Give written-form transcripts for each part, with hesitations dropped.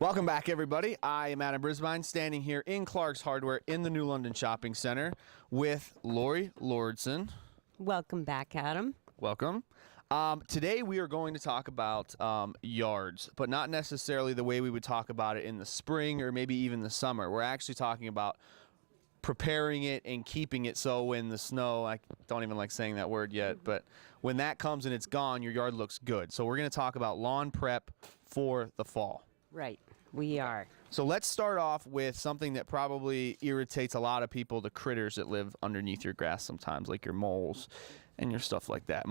Welcome back, everybody. I am Adam Brisbane, standing here in Clarke's Hardware in the New London Shopping Center with Lori Lordson. Welcome back, Adam. Welcome. Today we are going to talk about yards, but not necessarily the way we would talk about it in the spring or maybe even the summer. We're actually talking about preparing it and keeping it so when the snow, I don't even like saying that word yet, but when that comes and it's gone, your yard looks good. So we're going to talk about lawn prep for the fall. Right, we are. So let's start off with something that probably irritates a lot of people, the critters that live underneath your grass sometimes, like your moles and your stuff like that.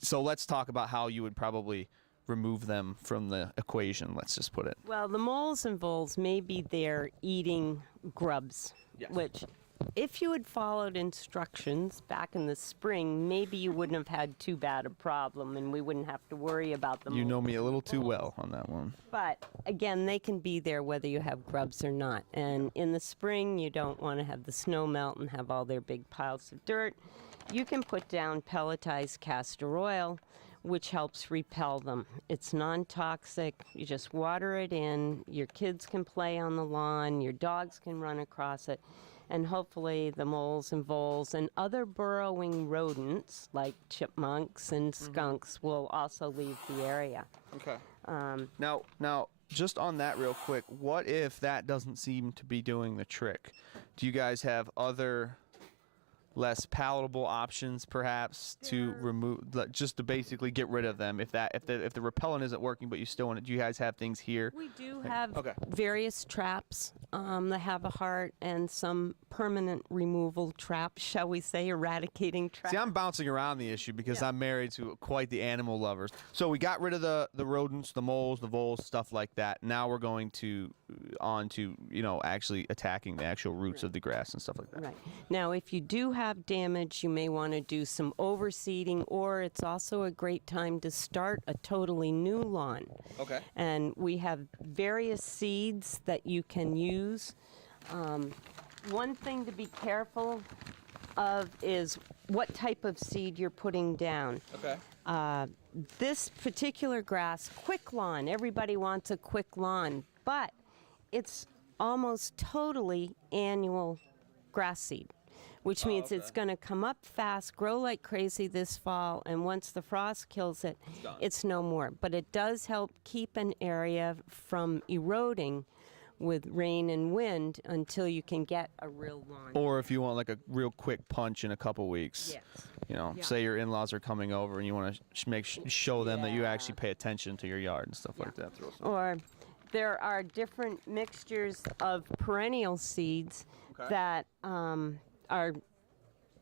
So let's talk about how you would probably remove them from the equation, let's just put it. Well, the moles and voles, maybe they're eating grubs, Yes. which if you had followed instructions back in the spring, maybe you wouldn't have had too bad a problem and we wouldn't have to worry about them. You know me a little too well on that one. But again, they can be there whether you have grubs or not. And in the spring, you don't want to have the snow melt and have all their big piles of dirt. You can put down pelletized castor oil, which helps repel them. It's non-toxic. You just water it in. Your kids can play on the lawn. Your dogs can run across it. And hopefully the moles and voles and other burrowing rodents like chipmunks and skunks will also leave the area. Okay. Now, just on that real quick, what if that doesn't seem to be doing the trick? Do you guys have other less palatable options perhaps to remove, just to basically get rid of them if the repellent isn't working but you still want it? Do you guys have things here? We do have various traps that have a heart and some permanent removal traps, shall we say, eradicating traps. See, I'm bouncing around the issue because I'm married to quite the animal lovers. So we got rid of the rodents, the moles, the voles, stuff like that. Now we're going to actually attacking the actual roots of the grass and stuff like that. Right. Now, if you do have damage, you may want to do some overseeding, or it's also a great time to start a totally new lawn. Okay. And we have various seeds that you can use. One thing to be careful of is what type of seed you're putting down. Okay. This particular grass, quick lawn, everybody wants a quick lawn, but it's almost totally annual grass seed, which means it's going to come up fast, grow like crazy this fall, and once the frost kills it, it's no more. But it does help keep an area from eroding with rain and wind until you can get a real lawn. Or if you want like a real quick punch in a couple weeks. Yes. Say your in-laws are coming over and you want to show them that you actually pay attention to your yard and stuff like that. Or there are different mixtures of perennial seeds that are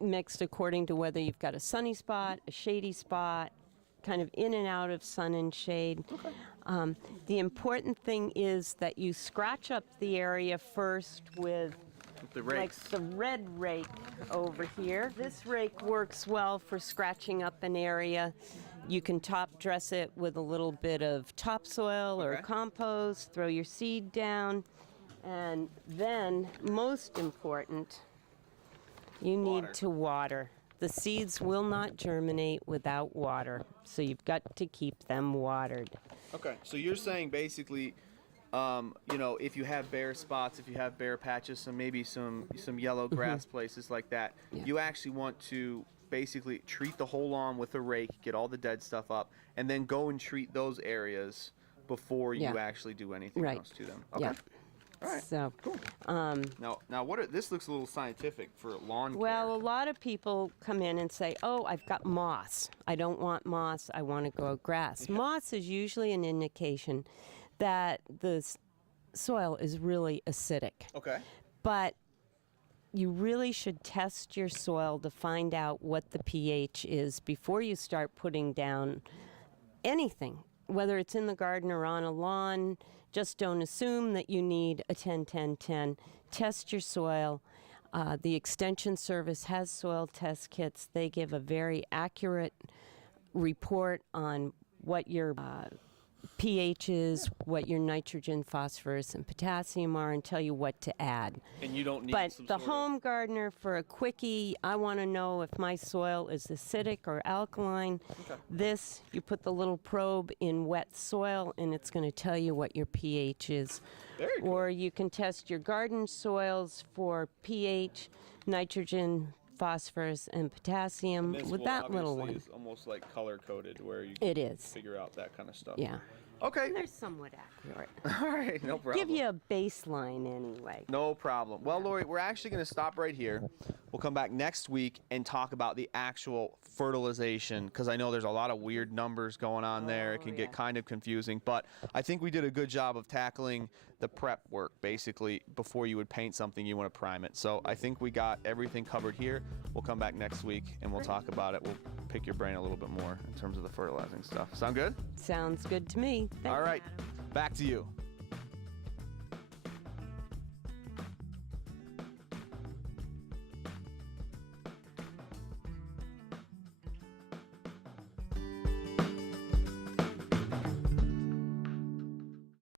mixed according to whether you've got a sunny spot, a shady spot, kind of in and out of sun and shade. The important thing is that you scratch up the area first with the like the red rake over here. This rake works well for scratching up an area. You can top dress it with a little bit of topsoil or compost, throw your seed down, and then, most important, you need to water. The seeds will not germinate without water, so you've got to keep them watered. Okay, so you're saying basically, if you have bare spots, if you have bare patches, maybe some yellow grass places like that, you actually want to basically treat the whole lawn with a rake, get all the dead stuff up, and then go and treat those areas before you actually do anything else to them. Okay. Yeah. All right. So, cool. Now, this looks a little scientific for lawn care. Well, a lot of people come in and say, "Oh, I've got moss. I don't want moss. I want to grow grass." Yeah. Moss is usually an indication that the soil is really acidic. Okay. But you really should test your soil to find out what the pH is before you start putting down anything. Whether it's in the garden or on a lawn, just don't assume that you need a 10-10-10. Test your soil. The Extension Service has soil test kits. They give a very accurate report on what your pHs, what your nitrogen, phosphorus, and potassium are, and tell you what to add. And you don't need But some the sort home gardener, for a quickie, I want to know if my soil is acidic or alkaline. Okay. This, you put the little probe in wet soil, and it's going to tell you what your pH is. Very cool. Or you can test your garden soils for pH, nitrogen, phosphorus, and potassium This with will that little obviously one. is almost like color-coded where you It can is. figure out that kind of stuff. Yeah. Okay. And they're somewhat accurate. All right, no problem. Give you a baseline anyway. No problem. Well, Lori, we're actually going to stop right here. We'll come back next week and talk about the actual fertilization, because I know there's a lot of weird numbers going on there. It can get kind of confusing, but I think we did a good job of tackling the prep work. Basically, before you would paint something, you want to prime it. So I think we got everything covered here. We'll come back next week and we'll talk about it. We'll pick your brain a little bit more in terms of the fertilizing stuff. Sound good? Sounds good to me. Thank All you. right, back to you.